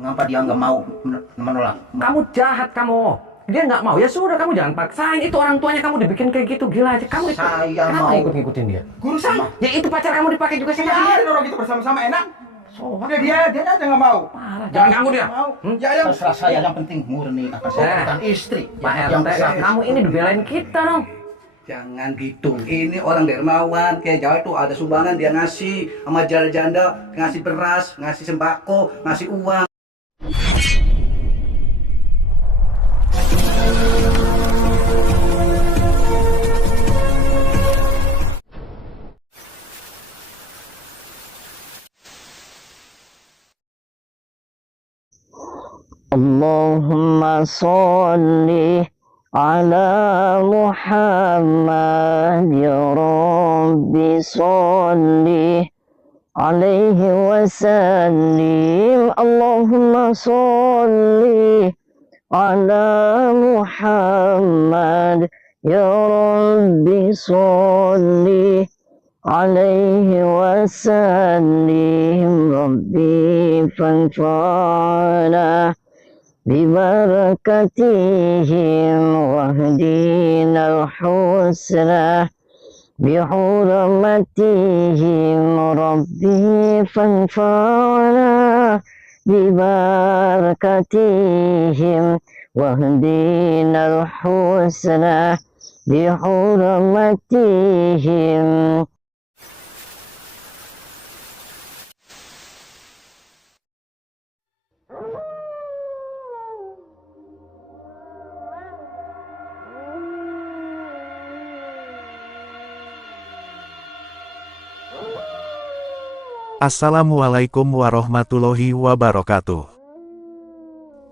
Mengapa dia nggak mau menolak? Kamu jahat kamu. Dia nggak mau, ya sudah kamu jangan paksain. Itu orang tuanya kamu dibikin kayak gitu, gila aja. Kamu Saya kenapa mau ikut-ngikutin dia? guru saya. Ya itu pacar kamu dipakai juga sama dia. Biarin orang itu bersama-sama enak. Sobat. Udah dia aja nggak mau. Parah. Jangan ganggu dia. Mau. Ya yang terserah saya, yang penting murni akan saya berikan istri. Pak Yang RT, saya kamu ini dibelain kita dong. Jangan gitu. Ini orang dermawan. Kayak Jawa itu ada sumbangan dia ngasih sama janda-janda, ngasih beras, ngasih sembako, ngasih uang. Allahumma sholli ala Muhammad ya Rabbi sholli alaihi wasallim. Allahumma sholli ala Muhammad ya Rabbi sholli alaihi wasallim. Rabbi fanfa'na ببركتهم واهدنا الحسنى بحرمتهم ربي فانفعنا ببركتهم واهدنا الحسنى بحرمتهم. Assalamualaikum warahmatullahi wabarakatuh.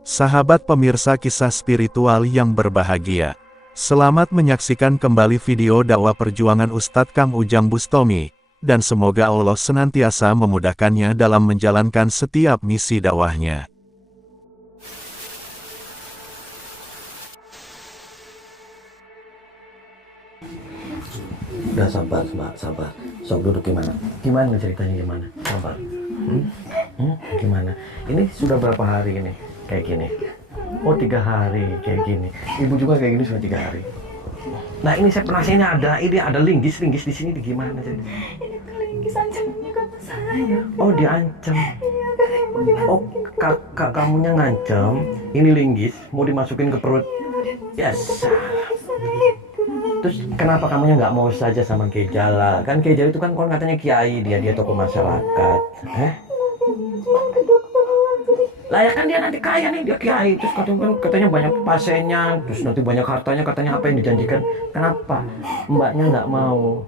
Sahabat pemirsa kisah spiritual yang berbahagia, selamat menyaksikan kembali video dakwah perjuangan Ustadz Kang Ujang Bustami, dan semoga Allah senantiasa memudahkannya dalam menjalankan setiap misi dakwahnya. Udah sabar, sabar. Sok duduk gimana? Gimana ceritanya gimana? Sabar. Gimana? Ini sudah berapa hari ini kayak gini? Oh 3 hari kayak gini. Ibu juga kayak gini sudah 3 hari. Nah ini saya penasaran ada linggis di sini di gimana sih? Ini tuh linggis ancamnya kakak saya. Oh diancam. Iya katanya mau dimasukin. Oh kakak kamunya ngancam. Ini linggis mau dimasukin ke perut. Yes. Terus kenapa kamunya nggak mau saja sama Kiai Jalal? Kan Kiai Jalal itu kan katanya kiai, dia tokoh masyarakat. Lah ya kan dia nanti kaya nih, dia kiai. Terus katanya banyak pasiennya, terus nanti banyak hartanya, katanya apa yang dijanjikan. Kenapa mbaknya nggak mau?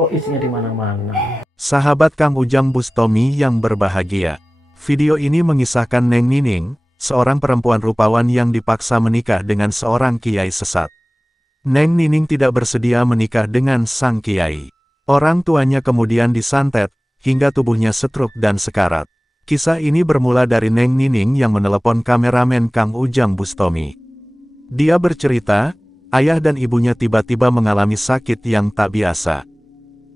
Oh isinya di mana-mana. Sahabat Kang Ujang Bustami yang berbahagia, video ini mengisahkan Neng Nining, seorang perempuan rupawan yang dipaksa menikah dengan seorang kiai sesat. Neng Nining tidak bersedia menikah dengan sang kiai. Orang tuanya kemudian disantet, hingga tubuhnya stroke dan sekarat. Kisah ini bermula dari Neng Nining yang menelepon kameramen Kang Ujang Bustami. Dia bercerita, ayah dan ibunya tiba-tiba mengalami sakit yang tak biasa.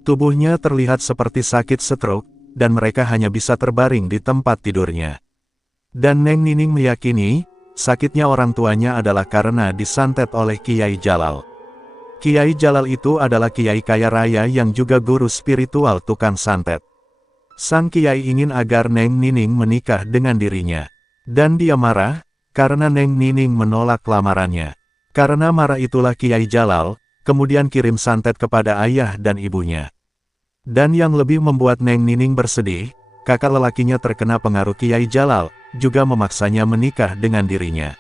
Tubuhnya terlihat seperti sakit stroke, dan mereka hanya bisa terbaring di tempat tidurnya. Dan Neng Nining meyakini, sakitnya orang tuanya adalah karena disantet oleh Kiai Jalal. Kiai Jalal itu adalah kiai kaya raya yang juga guru spiritual tukang santet. Sang kiai ingin agar Neng Nining menikah dengan dirinya. Dan dia marah, karena Neng Nining menolak lamarannya. Karena marah itulah Kiai Jalal, kemudian kirim santet kepada ayah dan ibunya. Dan yang lebih membuat Neng Nining bersedih, kakak lelakinya terkena pengaruh Kiai Jalal, juga memaksanya menikah dengan dirinya.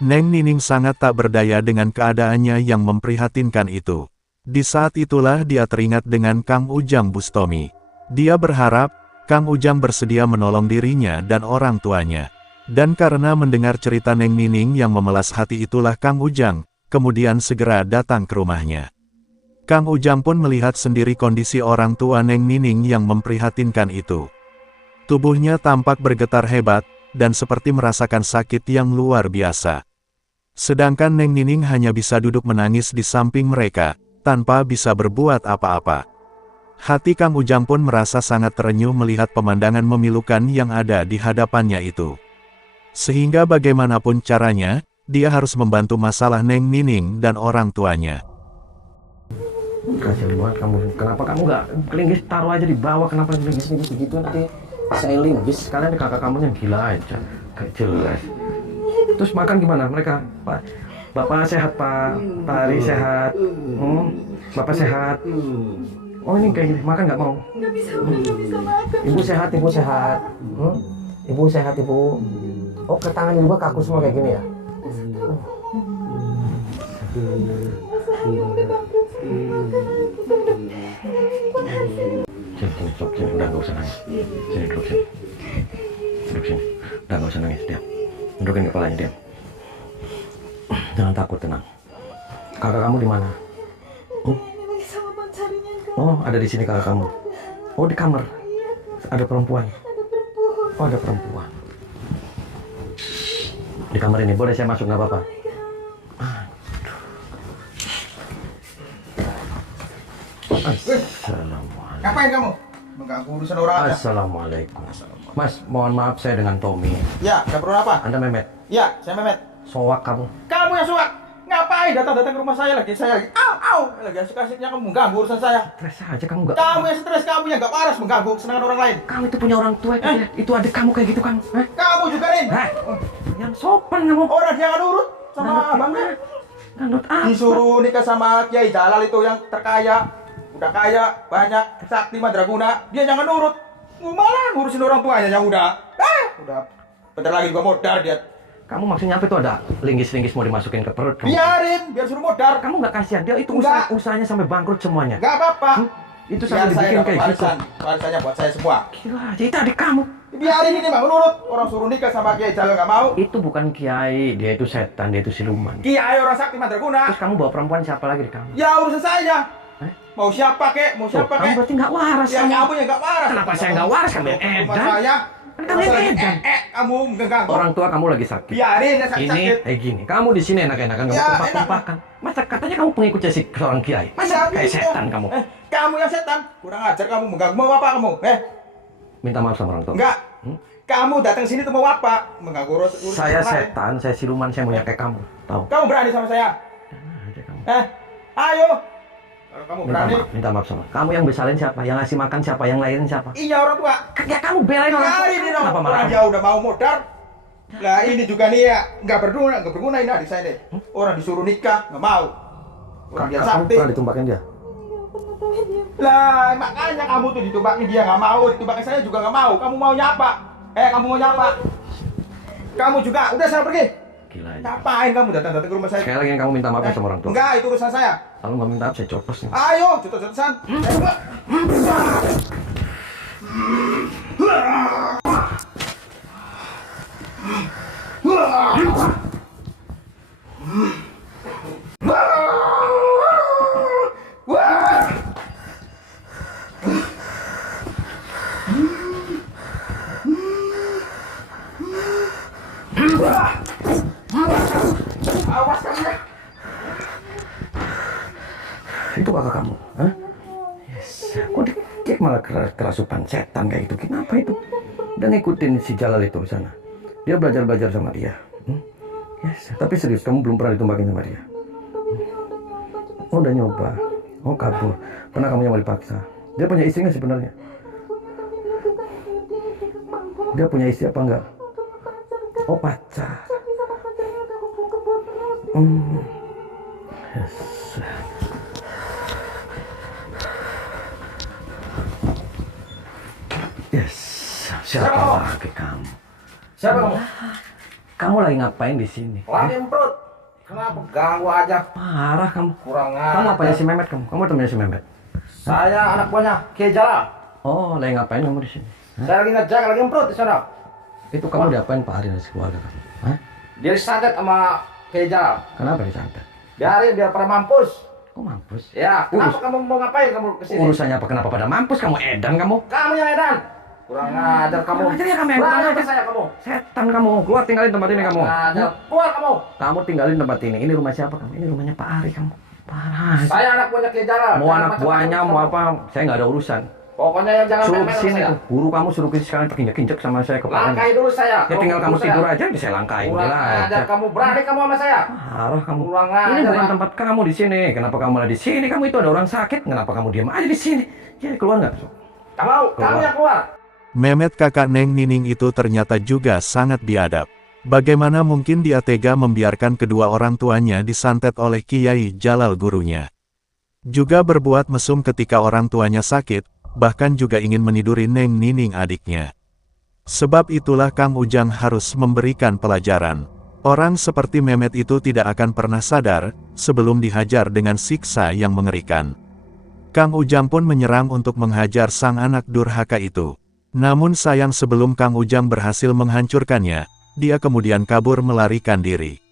Neng Nining sangat tak berdaya dengan keadaannya yang memprihatinkan itu. Di saat itulah dia teringat dengan Kang Ujang Bustami. Dia berharap, Kang Ujang bersedia menolong dirinya dan orang tuanya. Dan karena mendengar cerita Neng Nining yang memelas hati itulah Kang Ujang, kemudian segera datang ke rumahnya. Kang Ujang pun melihat sendiri kondisi orang tua Neng Nining yang memprihatinkan itu. Tubuhnya tampak bergetar hebat, dan seperti merasakan sakit yang luar biasa. Sedangkan Neng Nining hanya bisa duduk menangis di samping mereka, tanpa bisa berbuat apa-apa. Hati Kang Ujang pun merasa sangat terenyuh melihat pemandangan memilukan yang ada di hadapannya itu. Sehingga bagaimanapun caranya, dia harus membantu masalah Neng Nining dan orang tuanya. Kasian banget kamu. Kenapa kamu nggak linggis taruh aja di bawah? Kenapa linggis begitu nanti saya linggis? Kalian kakak kamu yang gila aja. Gak jelas. Terus makan gimana mereka? Pak, Bapak sehat Pak. Pak Ari sehat. Bapak sehat. Oh ini kayak gini, makan nggak mau? Nggak bisa makan. Ibu sehat, ibu sehat. Ibu sehat ibu. Oh ke tangan juga kaku semua kayak gini ya? Saya udah bangkrut semua. Sini, stop, sini, udah gak usah nangis. Sini, duduk sini. Duduk sini, udah gak usah nangis, diam. Dudukin kepalanya, diam. Jangan takut, tenang. Kakak kamu di mana? Lagi sama pacarnya Kak. Oh, ada di sini kakak kamu. Oh, di kamar. Ada perempuan. Oh, ada perempuan. Di kamar ini, boleh saya masuk nggak apa-apa? Assalamualaikum. Ngapain kamu? Mengganggu urusan orang aja. Assalamualaikum. Mas, mohon maaf saya dengan Tommy. Ya, ada perlu apa? Anda Mehmet. Ya, saya Mehmet. Soak kamu. Kamu yang suka. Ngapain datang-datang ke rumah saya lagi? Saya lagi, lagi asik-asiknya kamu mengganggu urusan saya. Stres aja kamu nggak. Kamu yang stres, kamu yang gak waras mengganggu kesenangan orang lain. Kamu itu punya orang tua itu ya? Itu adik kamu kayak gitu kamu. Hah? Kamu juga nih. Hah? Yang sopan kamu. Orang dia gak nurut sama abangnya. Nganut apa? Disuruh nikah sama Kiai Jalal itu yang terkaya. Udah kaya, banyak, sakti madraguna. Dia jangan nurut. Malah ngurusin orang tuanya yang udah. Udah bentar lagi juga modar dia. Kamu maksudnya apa itu ada linggis-linggis mau dimasukin ke perut kamu? Biarin, biar suruh modar. Kamu nggak kasihan dia itu Enggak. usahanya sampai bangkrut semuanya. Gak apa-apa. Itu Biar sampai saya dibikin dapat kayak gitu. warisan. Warisannya buat saya semua. Gila aja itu adik kamu. Biarin ini mah menurut. Orang suruh nikah sama Kiai Jalal gak mau. Itu bukan kiai, dia itu setan, dia itu siluman. Kiai orang sakti madraguna. Terus kamu bawa perempuan siapa lagi di kamu? Ya urusan saya. Eh? Mau siapa kek? Mau siapa Kamu kek? berarti nggak waras Ya kamu. kamu yang gak waras. Kenapa saya nggak waras? Kamu yang Rumah edan. saya. Kan kamu yang edan. Kamu mengganggu. Orang tua kamu lagi sakit. Biarin ya Ini sakit. gini, kamu di sini enak-enakan kamu Ya, tumpah-tumpahkan. Masa katanya kamu pengikut seorang kiai? Masa kayak gitu. setan kamu? Kamu yang setan. Kurang ajar kamu mengganggu. Mau apa kamu? Minta maaf sama orang tua. Enggak. Kamu datang sini tuh mau apa? Mengganggu urusan Saya orang lain. setan, saya siluman, saya mau kayak kamu. Tahu? Kamu berani sama saya? Aja kamu. Ayo. Kalau kamu berani. Minta maaf sama. Kamu yang besalin siapa? Yang ngasih makan siapa? Yang lahirin siapa? Iya orang tua. Ya kamu belain orang tua. Biarin ini dong. Kenapa marah? Orang dia udah mau modar. Lah ini juga nih ya nggak berguna ini adik saya nih. Orang disuruh nikah nggak mau. Orang dia Kamu sakti. pernah ditumpakin dia? Lah makanya kamu tuh ditumbakin dia nggak mau, ditumbakin saya juga nggak mau. Kamu mau nyapa? Kamu mau nyapa? Kamu juga udah sana pergi. Gila aja. Ngapain kamu datang-datang ke rumah saya? Sekali lagi kamu minta maaf sama orang tua. Enggak, itu urusan saya. Kalau nggak minta maaf saya copos nih. Ayo, jotos-jotosan. Awas kamu ya. Itu kakak kamu, hah? Yes. Kok dia malah kerasukan setan kayak gitu? Kenapa itu? Udah ngikutin si Jalal itu di sana. Dia belajar sama dia. Yes. Tapi serius, kamu belum pernah ditumbakin sama dia. Oh, udah nyoba. Oh, kabur. Pernah kamu yang mau dipaksa? Dia punya istri nggak sebenarnya? Dia punya istri apa enggak? Oh, pacar. Yes. Yes. Siapa lagi kamu? Siapa kamu? Kamu lagi ngapain di sini? Lagi emprut. Kenapa ganggu aja? Parah kamu. Kurang Kamu ajar. apanya si Mehmet kamu? Kamu temennya si Mehmet? Saya anak buahnya Kiai Jalal. Oh, lagi ngapain kamu di sini? Saya lagi ngejak, lagi emprut di sana. Itu kamu diapain Pak Ari dan keluarga kamu? Hah? Dia disantet sama Kiai Jalal. Kenapa disantet? Biarin biar pada mampus. Kok mampus? Ya, kenapa kamu mau ngapain kamu kesini? Urusannya apa? Kenapa pada mampus? Kamu edan kamu? Kamu yang edan. Kurang ajar kamu. Kurang ajar ya kamu yang Kurang kurang ajar ajar. saya kamu. Setan kamu. Keluar tinggalin tempat ini kamu. Kurang ajar. Keluar kamu. Kamu tinggalin tempat ini. Ini rumah siapa kamu? Ini rumahnya Pak Ari kamu. Parah. Saya anak buahnya Kiai Jalal. Mau Jangan anak macam-macam buahnya, sama mau kamu. apa, saya nggak ada urusan. Pokoknya yang jangan Suruh main-main sama kesini saya. tuh, guru kamu suruh kesini sekarang terkinjak-kinjak sama saya kepalanya. Langkai dulu saya. Ya tinggal kamu Saya. tidur aja, bisa langkain. Kurang Gila ajar aja. kamu, berani kamu sama saya. Parah kamu. Kurang Ini ajar, bukan Pak. tempat kamu di sini. Kenapa kamu malah di sini? Kamu itu ada orang sakit. Kenapa kamu diam aja di sini? Jadi keluar nggak? Kamu yang keluar. Memet kakak Neng Nining itu ternyata juga sangat biadab. Bagaimana mungkin dia tega membiarkan kedua orang tuanya disantet oleh Kiai Jalal gurunya. Juga berbuat mesum ketika orang tuanya sakit, bahkan juga ingin meniduri Neng Nining adiknya. Sebab itulah Kang Ujang harus memberikan pelajaran. Orang seperti Memet itu tidak akan pernah sadar, sebelum dihajar dengan siksa yang mengerikan. Kang Ujang pun menyerang untuk menghajar sang anak durhaka itu. Namun sayang sebelum Kang Ujang berhasil menghancurkannya, dia kemudian kabur melarikan diri.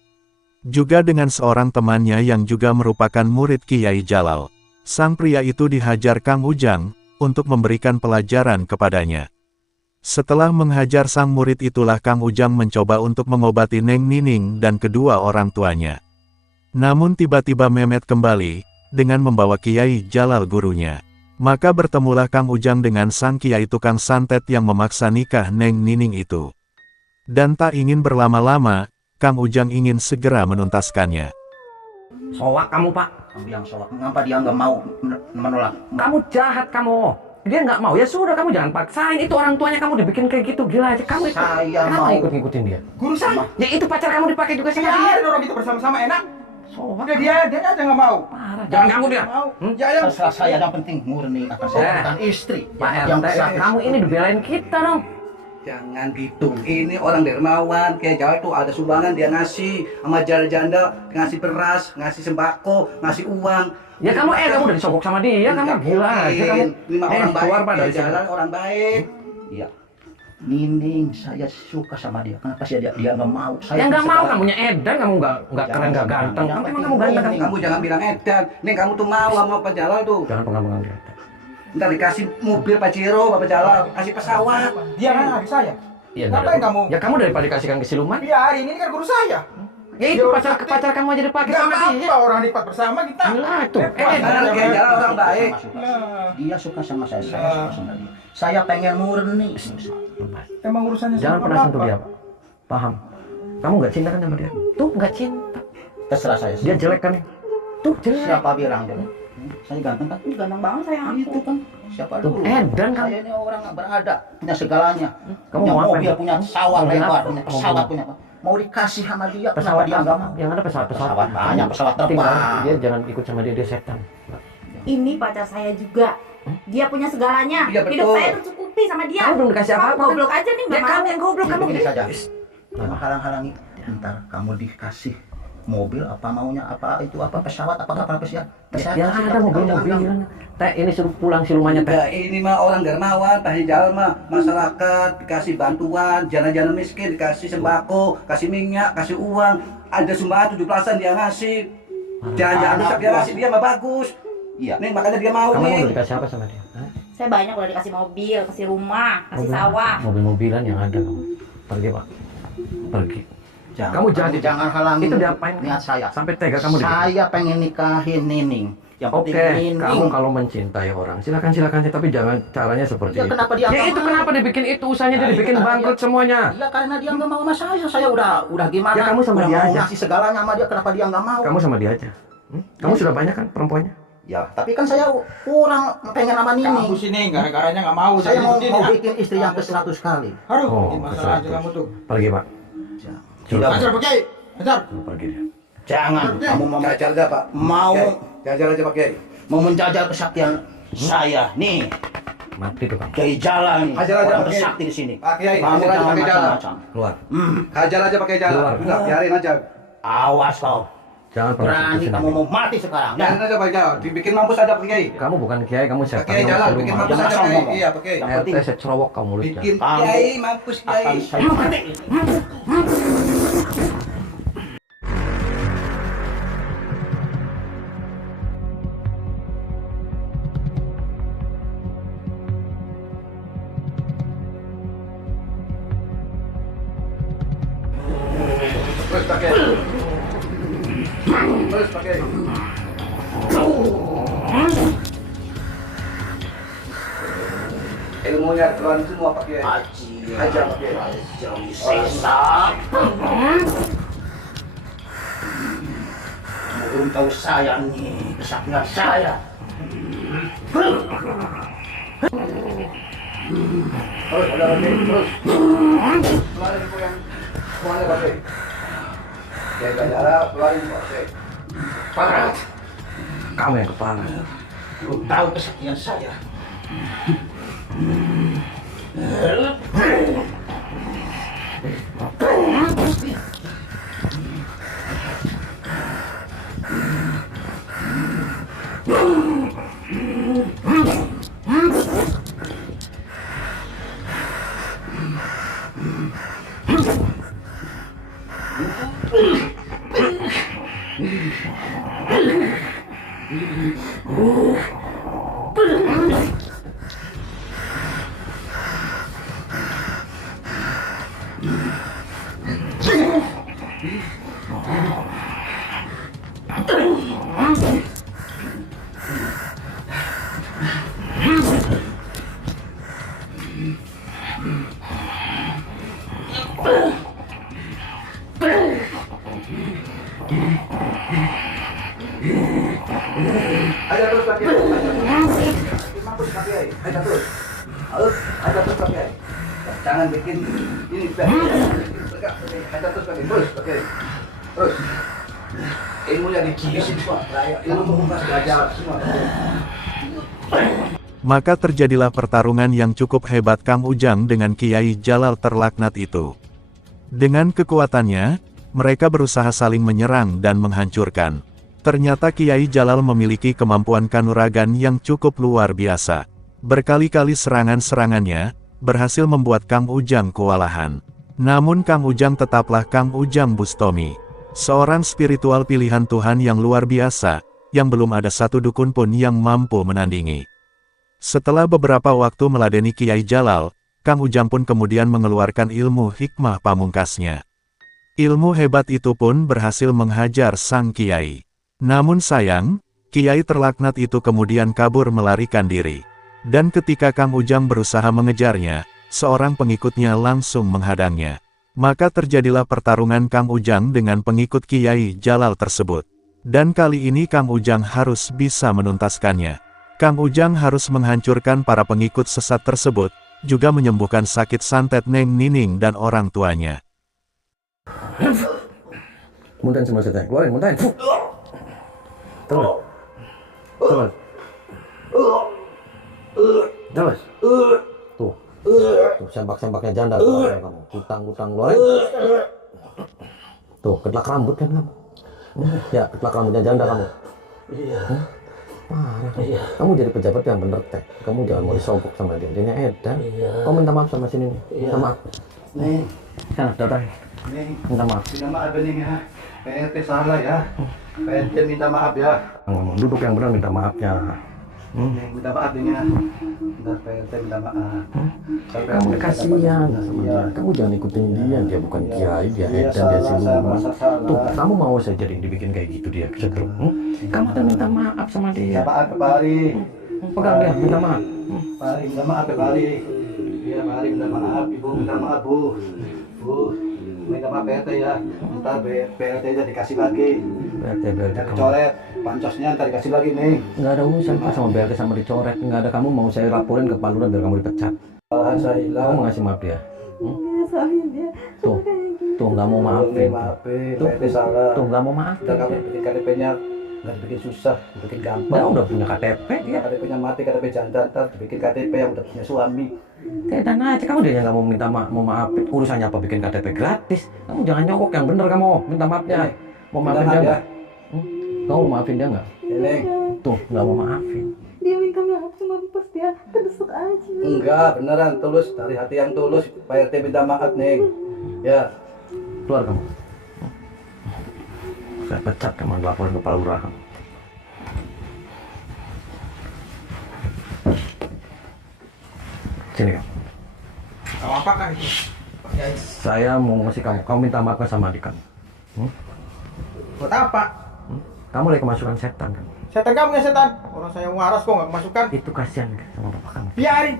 Juga dengan seorang temannya yang juga merupakan murid Kiai Jalal. Sang pria itu dihajar Kang Ujang, untuk memberikan pelajaran kepadanya. Setelah menghajar sang murid itulah Kang Ujang mencoba untuk mengobati Neng Nining dan kedua orang tuanya. Namun tiba-tiba Memet kembali, dengan membawa Kiai Jalal gurunya. Maka bertemulah Kang Ujang dengan sang Kiai tukang santet yang memaksa nikah Neng Nining itu. Dan tak ingin berlama-lama, Kang Ujang ingin segera menuntaskannya. Soak kamu pak. Kamu yang sholat, mengapa dia nggak mau menolak? Kamu jahat kamu. Dia nggak mau, ya sudah kamu jangan paksain. Itu orang tuanya kamu dibikin kayak gitu, gila aja. Kamu Saya kenapa mau. ikut-ngikutin dia? Guru saya. Ya itu pacar kamu dipakai juga sama dia. Biarin orang kita bersama-sama enak. Soak. Udah dia aja nggak mau. Parah. Jangan ganggu dia. Mau. Hmm? Ya yang Terserah saya, yang penting murni akan saya bukan istri. Pak Yang RT, besar. kamu ini dibelain kita dong. Jangan gitu. Ini orang dermawan. Kayak Jawa itu ada sumbangan dia ngasih sama janda-janda, ngasih beras, ngasih sembako, ngasih uang. Ya kamu kamu udah disogok sama dia, kamu gila aja kamu. Lima orang baik. Keluar pada Kayak Jalan orang baik. Iya. Nining, saya suka sama dia. Kenapa sih dia nggak mau? Ya nggak mau, kamunya edan, kamu nggak keren, nggak ganteng. Kamu emang kamu ganteng. Kamu jangan bilang edan. Nih kamu tuh mau sama Pak Jalal tuh. Jangan pengambangan dia. Ntar dikasih mobil Pajero, Bapak Jalal, kasih pesawat. dia kan adik saya. Ya, Ngapain kamu? Ya kamu daripada dikasihkan ke siluman. Biarin, ini kan guru saya. Ya itu pacar kamu aja dipakai Gak sama dia. apa-apa orang nikmat bersama kita. Gila itu. Sekarang Kayak Jalal orang baik. Nah, Dia suka sama saya suka sama dia. Saya pengen murni. emang urusannya Jangan sama pernah sentuh bapak. dia, Pak. Paham? Kamu nggak cinta kan sama dia? Tuh nggak cinta. Terserah saya. Dia jelek kan? Tuh jelek. Siapa bilang dia? Saya ganteng kan? Ini ganteng banget saya. Itu kan. Siapa Tuh, dulu? edan kan? Saya ini orang berada, punya segalanya. Kamu Punya mau apa? mobil, punya pesawat Mau lebar, apa? punya Mau pesawat, apa? punya apa? Mau dikasih sama dia, Pesawat kenapa dia nggak mau? yang ada pesawat. Pesawat banyak, pesawat Tinggal terbang. dia jangan ikut sama dia setan. Ini pacar saya juga. Dia punya segalanya. Iya, betul. Hidup saya tercukupi sama dia. Kamu belum dikasih apa-apa. Kamu goblok aja nih, Ya nggak kamu mau. yang goblok, kamu Begini saja. Is. Jangan halang-halangi. Ntar kamu dikasih mobil apa maunya apa itu apa pesawat apa kapal pesiar. Ya ada mobil-mobilan. Teh ini suruh pulang silumannya teh. Enggak, ini mah orang dermawan, Pak Hijal mah masyarakat dikasih bantuan, jana-jana miskin dikasih sembako, kasih minyak, kasih uang, ada sumbangan 17-an dia ngasih. Jangan rusak dia ngasih dia mah bagus. Iya. Nih makanya dia mau Kamu nih. udah dikasih apa sama dia? Hah? Saya banyak udah dikasih mobil, kasih rumah, kasih Mobil- sawah. Mobil-mobilan yang ada kamu. Pergi pak. Pergi. Jangan, Kamu jangan- jangan halangi. Itu diapain? Niat saya. Sampai tega kamu di. Saya pengen nikahin Nining. Yang Oke, penting Nining. kamu kalau mencintai orang, silakan tapi jangan caranya seperti Ya, itu. kenapa dia Ya nggak itu mau? kenapa dibikin itu usahanya dia Ya, dibikin karena bangkrut semuanya. Iya karena dia nggak mau sama saya udah gimana? Ya, kamu sama udah dia mau aja. ngasih segalanya sama dia, kenapa dia nggak mau? Kamu sama dia aja. Kamu sudah banyak kan perempuannya? Ya, tapi kan saya kurang pengen sama Kamu Nining. sini gara-garanya nggak mau. Saya mau sini, mau ah. bikin istri yang ke-100 kali. Aduh, Oh, bikin masalah aja ke-100. kamu tuh. Pergi pak. Ya. Tidak. Ajar Pak Kiai, ajar. Pergi dia. Jangan kamu mau Jajal aja Pak. mau Jajal aja Pak Kiai. mau menjajal kesaktian saya nih. Mati tuh kamu. Kiai Jalan nih. Hajar aja, Orang Pak Kiai. tersakti di sini. Pak Kiai, Kamu hajar aja, jangan Pak Kiai Jalan. macam-macam. Keluar. Hajar aja pakai jalan. Keluar. Enggak, biarin aja. Awas kau. Jangan pernah Berani sentuh kamu sini. mau mati sekarang. Biarin aja Pak Kiai. Dibikin mampus aja Pak Kiai. Kamu bukan kiai, kamu Pak setan. Kiai kamu jalan, siluman. bikin mampus Jangan aja Pak Kiai. sombong. Iya Pak Kiai. Yang RT penting saya cerowok kamu mulutnya. Bikin Kamu Kiai, mampus akan Kiai. saya mati. Terus Pak Kiai. Terus Pak Kiai. Ilmunya keluarin semua Pak Kiai. Hajar Pak Kiai. Belum tahu saya nih kesaktian saya. Terus ada Pak Kiai, terus. Keluarin info yang semuanya Pak Kiai. Kiai Gajara keluarin Pak Kiai. Parah. Kamu yang kepala. Belum tahu kesaktian saya. Aja terus Pak Kiai. Mampus Pak Kiai. Aja terus. Aja terus Pak Kiai. Jangan bikin ini Pak Kiai. Aja terus Pak Kiai. Terus Pak Kiai. Terus. Ilmunya dihabisin semua. Ilmu membuka belajar semua. Maka terjadilah pertarungan yang cukup hebat Kang Ujang dengan Kiai Jalal terlaknat itu. Dengan kekuatannya, mereka berusaha saling menyerang dan menghancurkan. Ternyata Kiai Jalal memiliki kemampuan kanuragan yang cukup luar biasa. Berkali-kali serangan-serangannya, berhasil membuat Kang Ujang kewalahan. Namun Kang Ujang tetaplah Kang Ujang Bustomi. Seorang spiritual pilihan Tuhan yang luar biasa, yang belum ada satu dukun pun yang mampu menandingi. Setelah beberapa waktu meladeni Kiai Jalal, Kang Ujang pun kemudian mengeluarkan ilmu hikmah pamungkasnya. Ilmu hebat itu pun berhasil menghajar sang Kiai. Namun sayang, Kiai terlaknat itu kemudian kabur melarikan diri. Dan ketika Kang Ujang berusaha mengejarnya, seorang pengikutnya langsung menghadangnya. Maka terjadilah pertarungan Kang Ujang dengan pengikut Kiai Jalal tersebut. Dan kali ini Kang Ujang harus bisa menuntaskannya. Kang Ujang harus menghancurkan para pengikut sesat tersebut, juga menyembuhkan sakit santet Neng Nining dan orang tuanya. Muntahin semua setan, keluarin, muntahin. Terus. Tuh. Tuh, sempak-sempaknya janda keluarin kamu. Kutang-kutang keluarin. Tuh, ketlak rambut kan kamu. Ya, ketlak rambutnya janda kamu. Iya. Parah kamu. Kamu jadi pejabat yang bener, Teh. Kamu jangan mau disogok sama dia. Dia edan. Kau minta maaf sama sini nih. Minta maaf. Nih, Sana, datang. nih. Minta maaf. Minta maaf nih ya. PRT salah ya. PRT minta maaf ya. Duduk yang benar minta maafnya. Nih, minta maaf nih ya. Bentar PRT minta maaf. Kamu kasihan sama dia. Kamu jangan ikutin dia. Dia bukan kiai, dia edan, dia siluman. Tuh, kamu mau saya jadi dibikin kayak gitu dia kesetrum. Kamu tuh minta maaf sama dia. Minta maaf ke Pari. Pegang dia, minta maaf. Pari, minta maaf ke Pari. Iya, Pari minta maaf. Ibu minta maaf, Bu. Bu, minta maaf PRT ya. Ntar PRT nya dikasih lagi. BRT Udah kamu. dicoret. Pancosnya ntar dikasih lagi nih. Nggak ada urusan Pak sama BRT sama dicoret. Nggak ada, kamu mau saya laporin ke Pak Lurah biar kamu dipecat. Malahan saya Kamu hilang. mau ngasih maaf dia? Soalnya Tuh, tuh nggak mau maafin. Maafin, Tuh, PRT salah. tuh nggak mau maafin. Ntar kamu bikin KTP-nya nggak dibikin susah, dibikin Dia gampang. udah punya KTP dia. KTP-nya mati, KTP janda, ntar dibikin KTP yang udah punya suami. Kedan aja kamu, dia yang nggak mau minta maaf, mau maafin. Urusannya apa bikin KTP gratis? Kamu jangan nyogok, yang bener kamu minta maafnya. Mau Minta maafin maaf dia ya. nggak? Kamu mau maafin dia nggak? Ini Tuh nggak mau maafin. dia minta maaf cuma pas dia terdesak aja. enggak, beneran tulus, dari hati yang tulus. Pak RT minta maaf nih. Ya, Keluar kamu. Saya pecat kamu, laporin ke Pak Lurah. Sini kamu. Kalau apakah itu? Pak Kiai. Saya mau ngasih kamu minta maaf sama adik kamu. Buat apa? Kamu lagi kemasukan setan kan? Setan kamu ya setan. Orang saya waras kok nggak kemasukan. Itu kasihan kan sama bapak kamu. Biarin.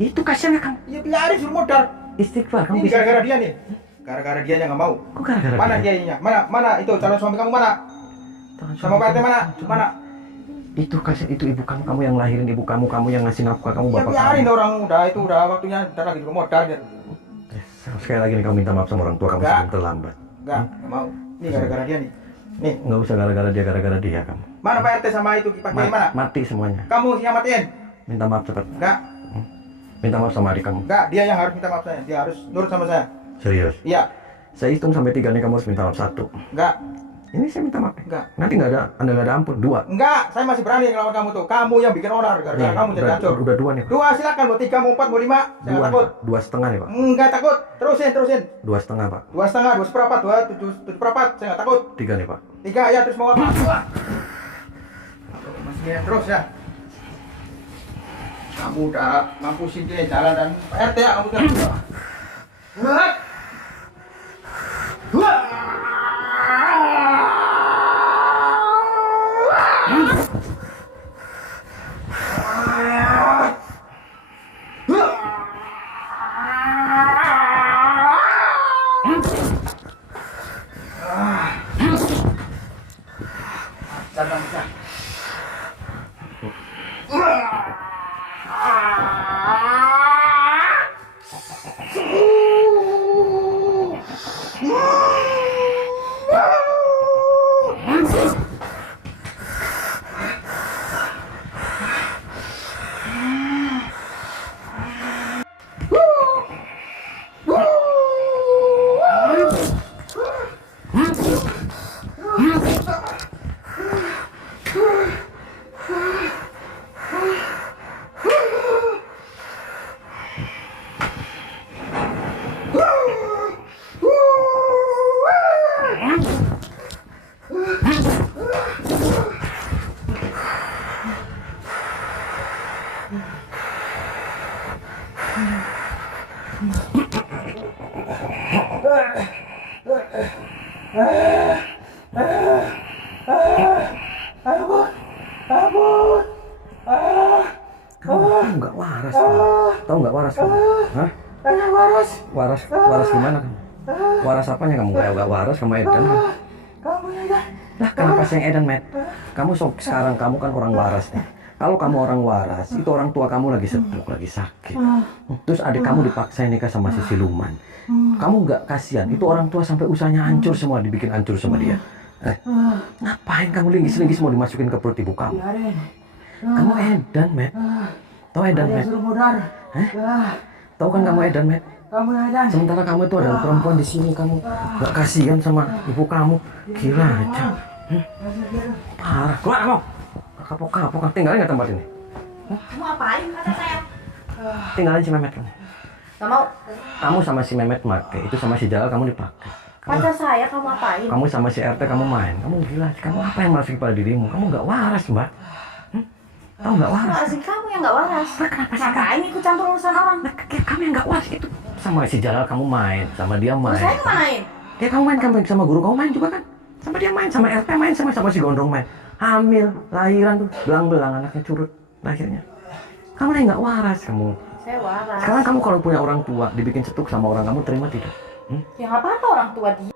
Itu kasihan ya kamu. Ya biarin suruh modal. Istighfar kamu Ini bisa. gara-gara dia nih. Gara-gara dia yang nggak mau. Kok gara-gara Mana dia? kiainya? Mana itu calon suami kamu mana? Tangan Sama suami Pak RT kamu. mana? Mana? Itu kasih itu ibu kamu yang lahirin ibu kamu yang ngasih nafkah kamu Ya bapak biarin kamu. orang udah itu udah waktunya ntar lagi juga modal dia. Sekali lagi nih kamu minta maaf sama orang tua kamu Enggak. sebelum terlambat. Nggak mau. Ini gara-gara dia nih. Nih, Nggak usah gara-gara dia kamu. mana Pak RT sama itu Pak Kiai mana? Mati semuanya. Kamu yang matiin? Minta maaf cepat. Enggak, Minta maaf sama adik kamu. enggak, dia yang harus minta maaf saya. Dia harus nurut sama saya. Serius. Iya, Saya hitung sampai 3 nih kamu harus minta maaf 1. enggak, Ini saya minta maaf. enggak. Nanti Anda nggak ada ampun. 2. Enggak, saya masih berani ngelawan kamu tuh. Kamu yang bikin onar gara-gara kamu jadi hancur. Udah 2 nih. Pak. 2 silakan, mau 3, mau 4, mau 5. Saya nggak takut. 2,5 nih Pak. Enggak takut. Terusin. 2,5 Pak. 2,5, 2 seperempat, 7 seperempat. Saya nggak takut. 3 nih Pak. 3 ya, terus mau apa? Wah. Masih ya, terus ya. Kamu udah mampusin dia jalan dan Pak RT ya kamu udah. Wah. Wah. Kamu nggak waras kamu. Tahu nggak waras kamu? Hah? Waras gimana kamu? Waras apanya kamu? Nggak waras sama Edan. Lah kenapa sih yang Edan, Matt? Kamu sekarang kamu kan orang waras nih. Kalau kamu orang waras, itu orang tua kamu lagi stroke, lagi sakit. Terus adik kamu dipaksa nikah sama si siluman. Kamu nggak kasihan? Itu orang tua sampai usahanya hancur semua, dibikin hancur sama dia. Ngapain kamu linggis-linggis mau dimasukin ke perut ibu kamu? Kamu Edan, Matt. Tahu Edan, Matt? Tahu kan kamu Edan, Matt? Sementara kamu itu adalah perempuan di sini, kamu nggak kasihan sama ibu kamu. Gila aja. Parah. Keluar kamu. Kapok-kapok. Tinggalin nggak tempat ini? Kamu apain kata saya? Tinggalin si Mehmet kamu. Gak mau. Kamu sama si Mehmet make, itu sama si Jalal kamu dipakai. Pacar saya kamu apain? Kamu sama si RT kamu main. Kamu gila. Kamu apa yang masuk pada dirimu? Kamu nggak waras, Mbak. Tahu nggak waras? Marahin kamu yang gak waras. Kenapa sih Ngapain ikut campur urusan orang? Kamu yang nggak waras itu. Sama si Jalal kamu main, sama dia main. Saya kemanain? Ya kamu main sama guru kamu main juga kan? Sama dia main, sama RT main, sama si Gondrong main. Hamil, lahiran tuh, belang-belang anaknya curut lahirnya. Kamu yang nggak waras kamu. Saya waras. Sekarang kamu kalau punya orang tua, dibikin cetuk sama orang kamu, terima tidak? Ya nggak apa-apa orang tua dia.